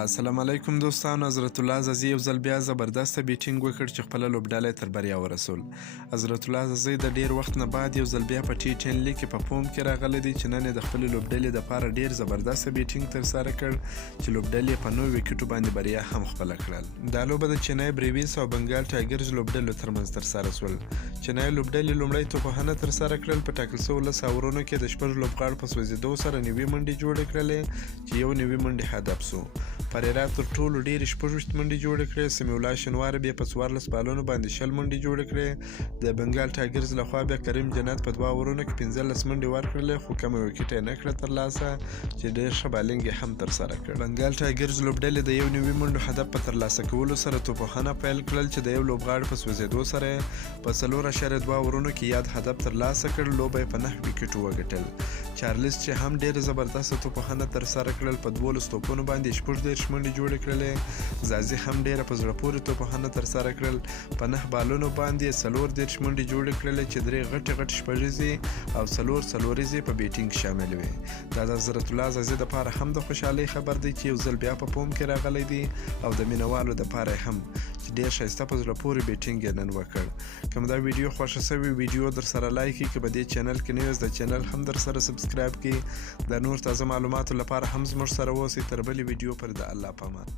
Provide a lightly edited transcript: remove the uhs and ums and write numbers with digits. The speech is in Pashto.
السلام علیکم دوستانو. حضرت الله عزازي یو ځل بیا زبردسته بیټینګ وکړ چې خپله لوبډله یې تر بریا ورسول. حضرت الله عزازي د ډیر وخت نه بعد یو ځل بیا په T10 لیګ کې په فورم کې راغلی دی چې نن یې د خپلې لوبډلې دپاره ډیر زبردسته بیټینګ ترسره کړ چې لوبډلې یې په 9 ویکټو باندې بریا هم خپله کړل. دا لوبه د چنای بریویس او بنګال ټایګرز لوبډلو ترمنځ ترسره سول. چنای لوبډلې لومړی توپخانه ترسره کړل. په ټاکل سوو 10 اورونو کې د شپږ لوبغاړو په سوځېدو سره نوي منډې جوړې کړلې چې یو نوي منډې هدف سو. پریرا تر ټولو ډېرې 26 منډې جوړې کړې. سمیع الله شنواري بیا په 14 بالونو باندې 20 منډې جوړې کړې. د بنګال ټایګرز لخوا بیا کریم جنت په 2 اورونو کې 15 منډې ورکړلې، خو کمه ویکټ یې نه کړه ترلاسه چې ډېر ښه بالینګ یې هم ترسره کړ. بنګال ټایګرز لوبډلې د یو نوي منډو هدف په ترلاسه کولو سره توپخانه پیل کړل چې د یو لوبغاړي په سوځېدو سره په 4.2 اورونو کې یاد هدف ترلاسه کړ. لوبه یې په 9 ویکټو وګټل. چارلز چې هم ډېر زبردسته توپخانه ترسره کړل، په 12 توپونو باندې 14 منډې جوړې کړلې. زازي هم ډېره په زړه پورې توپخانه ترسره کړل. په 9 بالونو باندې 14 منډې جوړې کړلې چې 3 غټې شپږیزې او 4 څلوریزې په بیټینګ شامل وې. دا د حضرت الله عزازي دپاره هم د خوشحالۍ خبر دی چې یو ځل بیا په فورم کې راغلی دی او د مینوالو دپاره هم چې ډېر ښایسته په زړه پورې بیټینګ یې نن وکړ. که مو دا ویډیو خوښه سوې ویډیو در سره لایک کړئ. که په دې چینل کې نه یاست د چینل هم در سره سبسکرایب کړئ. د نور تازه معلوماتو لپاره هم زموږ سره اوسئ. تر بلې ویډیو پورې د الله په امان.